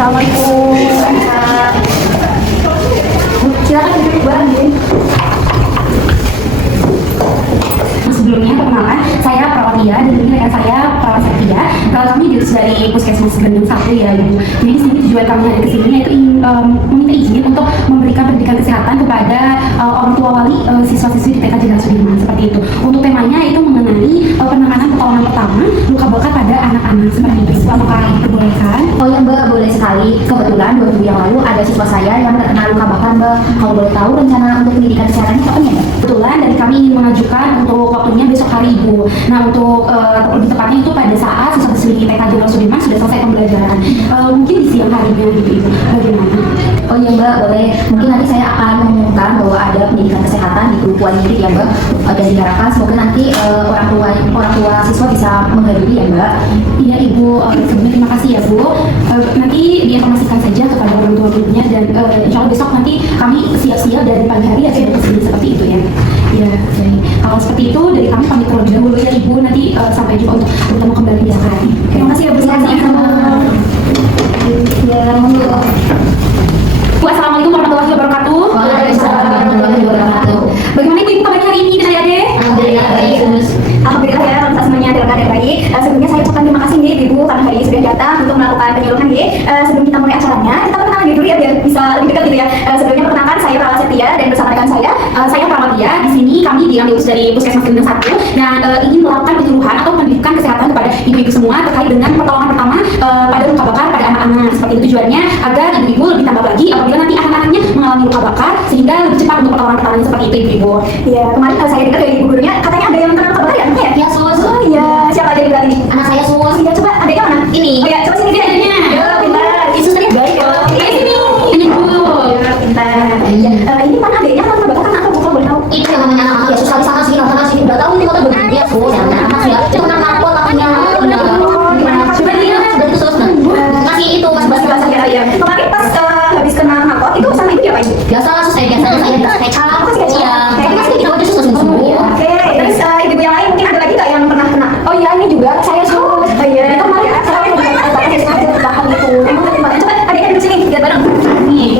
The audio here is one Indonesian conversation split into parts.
Assalamualaikum. Silakan duduk bareng. Sebelumnya perkenalan, saya Prawatia dan ini rekan saya Perawat Setia. Kami dari Puskesmas Bandung 1 ya Bu. Jadi di sini tujuan kami ada ke sini yaitu ingin meminta izin untuk memberikan pendidikan kesehatan kepada orang tua wali siswa-siswi di TK Jenderal Sudirman seperti itu. Untuk temanya itu mengenai penanganan pertolongan pertama luka bakar pada anak-anak seperti itu. Apakah diperbolehkan? Oh ya Mbak, boleh sekali. Kebetulan 2 minggu yang lalu ada siswa saya yang terkena luka bakar Mbak. Kalau boleh tahu rencana untuk pendidikan kesehatannya kapan ya Mbak? Kebetulan dari kami ingin mengajukan untuk waktunya besok hari Ibu. Nah untuk lebih tepatnya itu pada saat siswa-siswi di TK Jenderal Sudirman sudah selesai pembelajaran. Mungkin di siang harinya gitu Ibu. Bagaimana? Oh iya Mbak, boleh. Mungkin nanti saya akan mengumumkan bahwa ada pendidikan kesehatan di grup wali ya Mbak. Dan diharapkan semoga nanti orang tua siswa bisa menghadiri ya Mbak. Iya Ibu, sebelumnya terima kasih ya Bu. Nanti diinformasikan saja kepada orang tua ibunya dan insya Allah besok nanti kami siap-siap dari pagi hari ya sudah kesini seperti itu ya. Ya, jadi kalau seperti itu dari kami pamit terlebih dahulu ya Ibu. Nanti sampai jumpa untuk bertemu kembali besok hari. Terima kasih ya Bu. Terima kasih sama. Ya, monggo. Bu, Assalamualaikum warahmatullahi wabarakatuh. Waalaikumsalam warahmatullahi wabarakatuh. Bagaimana Ibu kabarnya hari ini dan adik-adik? Alhamdulillah baik. Alhamdulillah ya, alhamdulillah semuanya adalah keadaan baik. Sebelumnya saya ucapkan terima kasih nih Ibu karena hari ini sudah datang untuk melakukan penyuluhan nih. Sebelum kita mulai acaranya, kita perkenalan dulu ya biar bisa lebih dekat gitu ya. Sebelumnya perkenalkan saya Perawat Setia dan bersama rekan saya Prawatia. Di sini kami diambil dari Puskesmas Bandung 1 dan ingin melakukan penyuluhan atau pendidikan kesehatan kepada ibu-ibu semua terkait dengan pertolongan pertama pada luka bakar pada anak-anak. Seperti itu tujuannya agar ibu-ibu lebih tambah lagi apabila nanti anak-anaknya mengalami luka bakar sehingga lebih cepat untuk pertolongan pertamanya seperti itu ibu-ibu. Iya, kemarin saya dengar dari ibu gurunya katanya ada yang kena luka bakar ya? Ya, Sus. Oh iya, siapa aja yang bilang ini? Anak saya Sus. Oh iya, coba adiknya mana? Ini. Oh iya, coba sini dia adiknya. Yo, pintar. Yesus tadi baik ya. Oke, sini. Ini dulu. Ya, pintar. Iya. Ini mana adiknya kan luka bakar atau bukan boleh tahu? Itu yang namanya anak ya susah di sana sini, sana sini. Udah tahu ini kota begini ya Sus. Yang namanya anak ya. Itu kena narkot katanya. Benar. Gimana? Coba lihat. Sudah itu Sus. Kasih itu Mas Bahasa ya, ya. Kemarin pas habis kena narkot itu sama ibu ya Pak? biasa Sus, biasanya saya kecap. Iya. Tapi masih gitu aja Sus langsung sembuh. Oke, terus ibu yang lain mungkin ada lagi nggak yang pernah kena? Oh iya, ini juga saya Sus. Oh iya, itu kemarin saya mau banget sengaja bertahan itu. Emang tadi mbak, coba adiknya duduk sini, lihat bareng. Nih,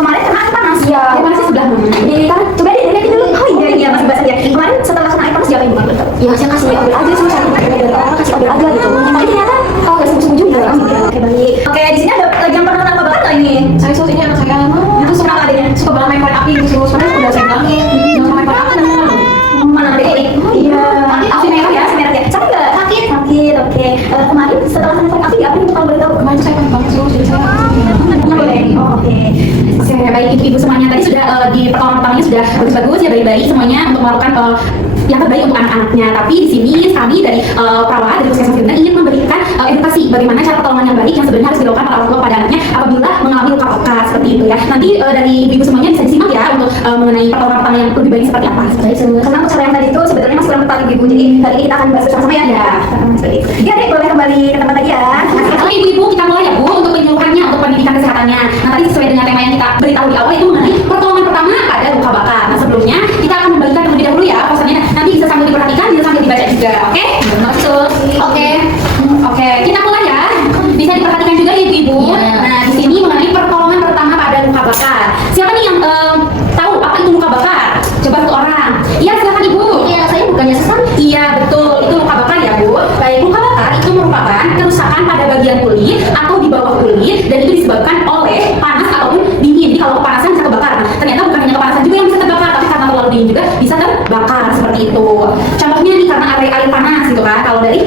kemarin kena air panas ya. Air panas sih sebelah mana? Ini kan, coba dilihat dulu. Oh iya, masih basah ya. Kemarin setelah kena air panas siapa ibu? Ya saya kasih Ambil aja sih, kasih ambil aja gitu. Tapi ternyata nggak sembuh juga. Oke baik. Oke, di sini ada lagi yang pernah kena luka bakar nggak ini? Saya Sus, ini anak saya Itu suka adiknya. suka banget main korek api gitu Sus. Padahal udah saya bilangin jangan main korek api namanya. Mana adiknya ini? Oh iya. Api merah ya, api merah ya. Sakit nggak? Sakit. Oke. Kemarin setelah kena korek api apa yang kalau boleh tahu? Kemarin tuh saya panik banget Sus, jadi saya Nggak boleh. Oh, oke. Oke, baik ibu-ibu semuanya tadi sudah di pertolongan pertamanya sudah bagus-bagus ya, baik-baik semuanya untuk melakukan yang terbaik untuk anak-anaknya. Tapi di sini kami dari perawat dari Puskesmas Bandung ingin memberikan edukasi bagaimana cara pertolongan yang baik yang sebenarnya harus dilakukan oleh orang tua pada anaknya apabila mengalami luka bakar seperti itu ya. Nanti dari ibu-ibu semuanya bisa disimak ya untuk mengenai pertolongan pertama yang lebih baik seperti apa. Baik, karena untuk cara yang tadi itu sebetulnya masih kurang tepat ibu. Jadi kali ini kita akan bahas bersama-sama ya. Ya, seperti itu. Ya, Dek, boleh kembali ke tempat tadi ya. Oke, ibu-ibu kita mulai ya Bu untuk penyuluhannya untuk pendidikan kesehatannya. Nah, tadi sesuai dengan tema yang kita beritahu di awal itu mengenai pertolongan pertama pada luka bakar. Nah, sebelumnya kita akan membagikan terlebih dahulu ya posternya. Nanti bisa sambil diperhatikan, bisa sambil dibaca juga. Oke? Maksud. Oke, kita mulai ya. Bisa diperhatikan juga ya ibu-ibu. Iya. Nah, di sini mengenai pertolongan pertama pada luka bakar. Siapa nih yang tahu apa itu luka bakar? Coba satu orang. Iya, silakan ibu. ini anak saya bukannya sesat. Iya betul, itu luka bakar ya Bu. Baik, luka bakar itu merupakan kerusakan pada bagian kulit atau di bawah kulit dan itu disebabkan oleh panas ataupun dingin. Jadi kalau kepanasan bisa kebakar. Nah, ternyata bukan hanya kepanasan juga yang bisa terbakar, tapi karena terlalu dingin juga bisa terbakar seperti itu. Contohnya nih karena air panas gitu kan. Kalau dari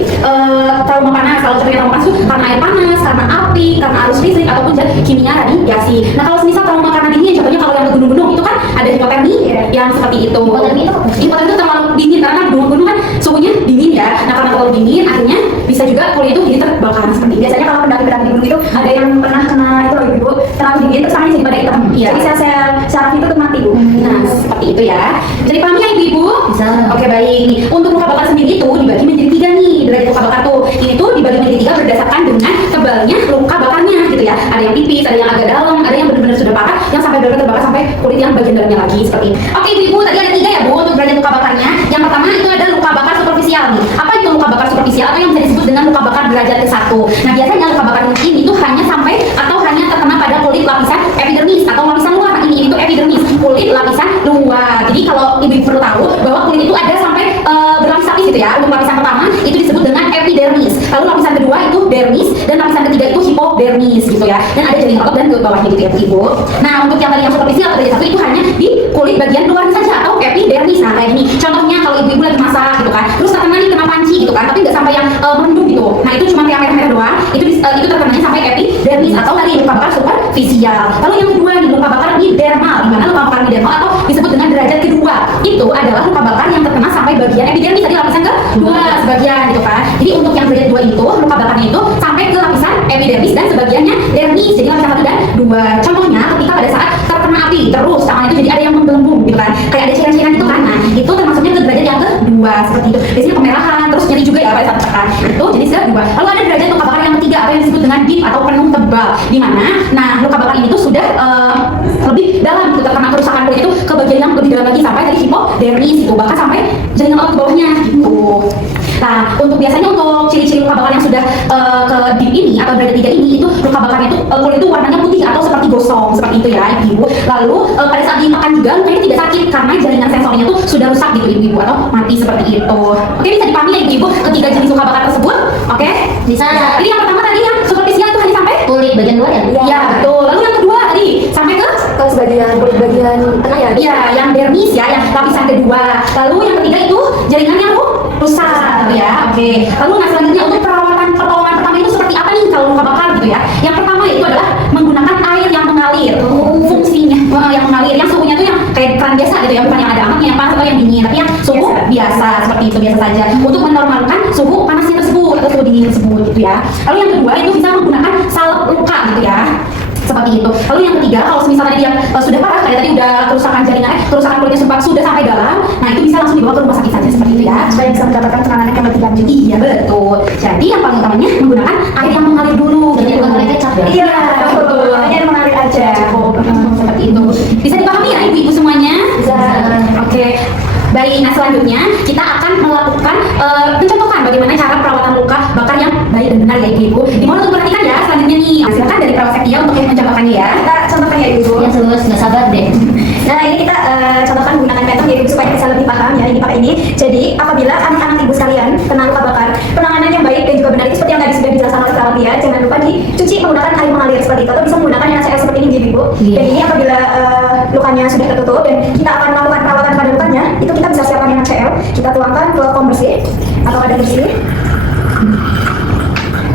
trauma panas, kalau contohnya trauma panas itu karena air panas, karena api, karena arus listrik ataupun zat kimia radiasi. Nah kalau semisal trauma karena dingin, contohnya kalau yang ke gunung-gunung itu kan ada hipotermi yang seperti itu. Hipotermi itu apa? Hipotermi itu terlalu dingin karena gunung-gunung kan suhunya dingin ya. Nah karena terlalu dingin akhirnya bisa juga kulit itu jadi terbakar seperti itu. Biasanya kalau pendaki-pendaki di gunung itu ada yang pernah kena itu loh ibu, terlalu dingin terus tangannya jadi pada hitam. Iya. Jadi sel-sel saraf itu tuh mati Bu. Nah seperti itu ya. Jadi paham ya ibu-ibu? Bisa. Oke baik nih. Untuk luka bakar sendiri itu dibagi menjadi 3 nih. Derajat luka bakar tuh. Ini tuh dibagi menjadi 3 berdasarkan dengan tebalnya luka bakarnya gitu ya. Ada yang tipis, ada yang agak dalam, ada yang benar-benar sudah parah, yang sampai benar-benar terbakar sampai kulit yang bagian dalamnya lagi seperti ini. Oke ibu-ibu tadi ada 3 ya Bu untuk derajat luka bakarnya. Yang pertama itu ada luka bakar superficial nih. Apa itu luka bakar superficial atau yang bisa disebut dengan luka bakar derajat ke-1? Nah, biasanya luka bakar ini tuh hanya sampai atau hanya terkena pada kulit lapisan epidermis atau lapisan luar. Nah, ini itu epidermis, kulit lapisan luar. Jadi kalau ibu perlu tahu bahwa kulit itu ada sampai berlapis-lapis gitu ya. Untuk lapisan pertama itu disebut dengan epidermis. Lalu lapisan kedua itu dermis dan lapisan ketiga itu hipodermis gitu ya. Dan ada jaring otot dan ke bawahnya gitu ya, Ibu. Nah, untuk yang tadi yang superficial atau derajat 1 itu hanya di kulit bagian luar saja atau epidermis. Nah, kayak gini. Contohnya kalau ibu-ibu lagi masak gitu kan, terus terkena nih kena panci gitu kan, tapi nggak sampai yang mendung gitu. Nah, itu cuma kayak merah-merah doang. Itu terkenanya sampai epidermis atau tadi luka bakar superficial. Lalu yang kedua nih luka bakar di dermal. Di mana luka bakar di dermal atau disebut dengan derajat kedua itu adalah luka bakar yang terkena sampai bagian epidermis tadi lapisan kedua sebagian gitu kan. Jadi untuk yang derajat 2 itu luka bakarnya itu sampai ke lapisan epidermis dan sebagiannya dermis. Jadi lapisan 1 dan 2. Contohnya ketika pada saat terkena api terus tangan itu jadi ada yang menggelembung gitu kan. Kayak ada cairan-cairan gitu kan. Nah, itu termasuknya ke derajat yang kedua seperti itu. Biasanya kemerahan terus nyeri juga ya pada saat tekan. Itu jadi kedua. Lalu ada derajat luka bakar yang ketiga atau yang disebut dengan deep atau penuh tebal. Di mana nah luka bakar ini tuh sudah lebih dalam gitu, terkena kerusakan kulit itu ke bagian yang lebih dalam lagi sampai dari hipodermis itu bahkan sampai jaringan otot ke bawahnya gitu. Nah, untuk biasanya untuk ciri-ciri luka bakar yang sudah ke deep ini atau derajat 3 ini itu luka bakarnya itu kulit itu warnanya putih atau seperti gosong seperti itu ya ibu. Lalu pada saat ditekan juga lukanya tidak sakit karena jaringan sensornya tuh sudah rusak gitu ibu atau mati seperti itu. Oke, bisa dipahami ya ibu ketiga jenis luka bakar tersebut? Oke, Bisa. Jadi yang pertama tadi yang superficial itu hanya sampai Kulit bagian luar ya? ya betul. Lalu yang kedua tadi sampai ke sebagian kulit bagian tengah ya. iya yang dermis ya yang lapisan kedua. Lalu yang ketiga itu jaringan yang rusak gitu ya. Oke. Lalu nah selanjutnya untuk pertolongan pertama itu seperti apa nih kalau luka bakar gitu ya? Yang pertama itu adalah menggunakan air yang mengalir. Fungsinya yang mengalir, yang suhunya tuh yang kayak keran biasa gitu ya, bukan yang ada angetnya, yang panas atau yang dingin, tapi yang suhu biasa seperti itu biasa saja untuk menormalkan suhu panasnya tersebut atau suhu dingin tersebut gitu ya. Lalu yang kedua itu bisa menggunakan salep luka gitu ya. Seperti itu. Lalu yang ketiga, kalau misalnya dia sudah parah, kayak tadi udah kerusakan jaringan, kerusakan kulitnya sudah sampai dalam, nah itu bisa langsung dibawa ke rumah sakit saja seperti itu ya, supaya bisa mendapatkan penanganan yang lebih lanjut. Iya betul. Jadi yang paling utamanya menggunakan air yang mengalir dulu. Jadi bukan pakai kecap ya? Iya betul. Air yang mengalir aja. Seperti itu. Bisa dipahami ya ibu-ibu semuanya? Bisa. Oke. Baik, nah selanjutnya kita akan melakukan mencontohkan bagaimana cara perawatan luka bakar yang baik dan benar ya ibu. Dimohon untuk perhatikan ya selanjutnya nih. Nah, silakan dari perawat Septia untuk mencontohkannya ya. Kita contohkan ya ibu. Ya terus nggak sabar deh. Nah, ini kita contohkan menggunakan kantong ya ibu supaya bisa lebih paham ya ini pakai ini. Jadi apabila anak-anak ibu sekalian kena luka bakar, penanganan yang baik dan juga benar itu seperti yang tadi sudah dijelaskan oleh perawat ya. Jangan lupa dicuci menggunakan air mengalir seperti itu atau bisa menggunakan yang NaCl seperti ini ibu. Iya. Dan ini apabila lukanya sudah tertutup dan kita akan melakukan perawatan pada lukanya, itu kita bisa siapkan yang NaCl, kita tuangkan ke foam bersih atau wadah bersih.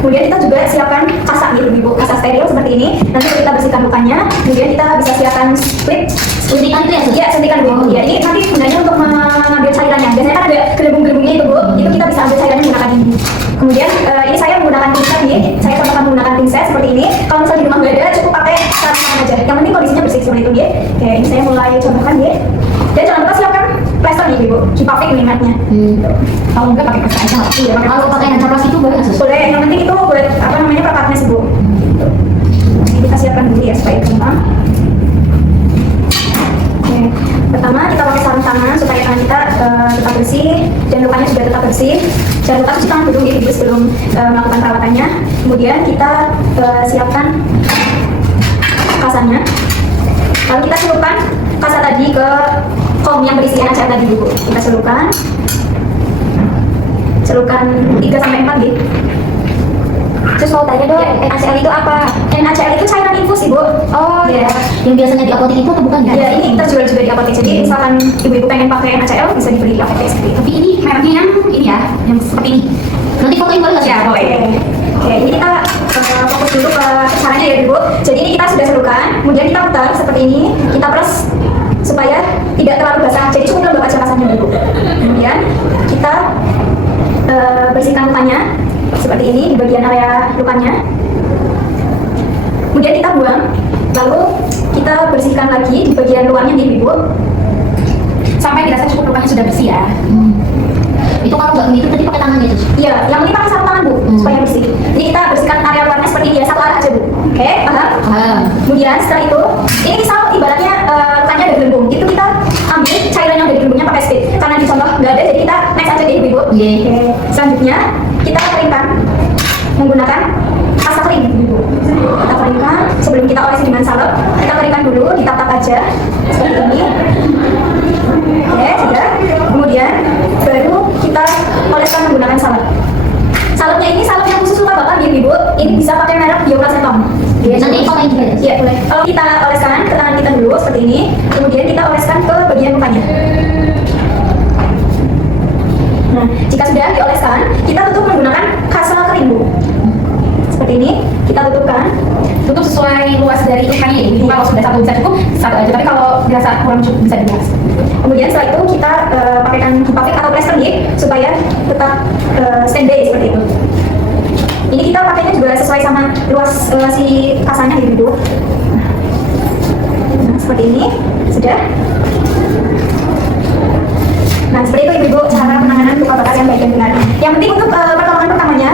Kemudian kita juga siapkan kasak gitu ibu, kasak steril seperti ini. Nanti kita bersihkan lukanya. Kemudian kita bisa siapkan split. Suntikan itu ya? Ya, suntikan bu. Ya, ini nanti gunanya untuk mengambil cairannya. Biasanya kan ada gelembung-gelembungnya itu bu. Itu kita bisa ambil cairannya menggunakan ini. Kemudian ini saya menggunakan pinset nih. Saya contohkan menggunakan pinset seperti ini. Kalau misalnya di rumah nggak ada, cukup pakai sarung tangan aja. Yang penting kondisinya bersih seperti itu ya. Oke, ini saya mulai contohkan ya. Dan jangan lupa siapkan plester nih ibu. Kipapik nih matnya. Kalau enggak pakai pasta aja. Iya, pakai Kalau pakai yang capras itu boleh nggak sus? boleh. Yang penting itu buat apa namanya pelekatnya sih bu. Ini kita siapkan dulu ya supaya gampang. Oke, pertama kita pakai sarung tangan supaya tangan kita tetap bersih dan lukanya juga tetap bersih. Jangan lupa cuci tangan dulu ya ibu sebelum melakukan perawatannya. Kemudian kita siapkan kasarnya. Lalu kita celupkan kasar tadi ke foam yang berisi NaCl tadi ibu. Kita celupkan 3-4 gitu. Terus mau tanya dong, NaCl itu apa? NaCl itu cairan infus ibu. Oh ya. Yang biasanya di apotek itu atau bukan ya? Ya ini kita jual juga di apotek. Jadi misalkan ibu-ibu pengen pakai NaCl bisa dibeli di apotek seperti itu. Tapi ini mereknya yang ini ya, yang seperti ini. Nanti fotoin boleh nggak sih? Ya boleh. Oke, ini kita fokus dulu ke caranya ya ibu. Jadi ini kita sudah serukan, kemudian kita putar seperti ini, kita press supaya tidak terlalu basah. Jadi cukup lembab aja rasanya dulu. Kemudian kita bersihkan lukanya seperti ini di bagian area lukanya. Kemudian kita buang, lalu kita bersihkan lagi di bagian luarnya nih ibu. Sampai dirasa cukup lukanya sudah bersih ya. Itu kalau nggak begitu tadi pakai tangan gitu? Iya, yang penting pakai sarung tangan bu, supaya bersih. Jadi kita bersihkan area luarnya seperti ini ya, satu arah aja bu. Oke, paham? Kemudian setelah itu, ini misal ibaratnya lukanya ada gelembung, itu kita ambil cairan yang ada di gelembungnya pakai spit. Karena di contoh nggak ada, jadi kita next aja deh ibu. Iya. Oke, selanjutnya kita keringkan menggunakan pasta kering. Kita keringkan sebelum kita olesi dengan salep. Kita keringkan dulu, ditap-tap aja seperti ini. Oke, sudah. Kemudian baru kita oleskan menggunakan salep. Salepnya ini salep yang khusus luka bakar ya Ibu. Ini bisa pakai merek Bioplacetom. Nanti pakai juga. Iya boleh. Kalau kita oleskan ke tangan kita dulu seperti ini, kemudian kita oleskan ke bagian mukanya. Nah, jika sudah dioleskan, kita tutup menggunakan kasal kering Bu. Seperti ini, kita tutupkan. Tutup sesuai luas dari lukanya ya. Ibu kalau sudah satu bisa cukup, satu aja. Tapi kalau dirasa kurang cukup bisa dua. Kemudian setelah itu kita pakaikan hipafik atau plester nih supaya tetap standby seperti itu. Ini kita pakainya juga sesuai sama luas si kasarnya ya Ibu. Nah, seperti ini sudah. Nah, seperti itu Ibu cara penanganan luka bakar yang baik dan benar. Yang penting untuk pertolongan pertamanya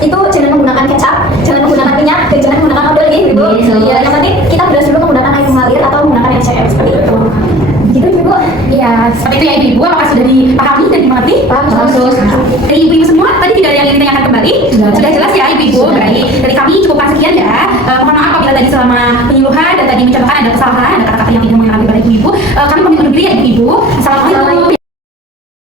itu jangan menggunakan kecap, jangan menggunakan minyak, dan jangan menggunakan odol ya Ibu. Iya, yang penting kita beras dulu menggunakan air mengalir atau menggunakan NCF seperti itu. Gitu Ibu. Iya, seperti itu ya Ibu. Apakah sudah dipahami dan dimengerti? Bagus. Dari Ibu-Ibu semua, tadi tidak ada yang ingin ditanyakan kembali? Sudah jelas ya Ibu-Ibu? Baik, dari kami cukupkan sekian ya. Mohon maaf apabila tadi selama penyuluhan dan tadi mencontohkan ada kesalahan, ada kata-kata yang tidak mengenal dari Ibu-Ibu. Kami pamit undur diri ya Ibu-Ibu. Assalamualaikum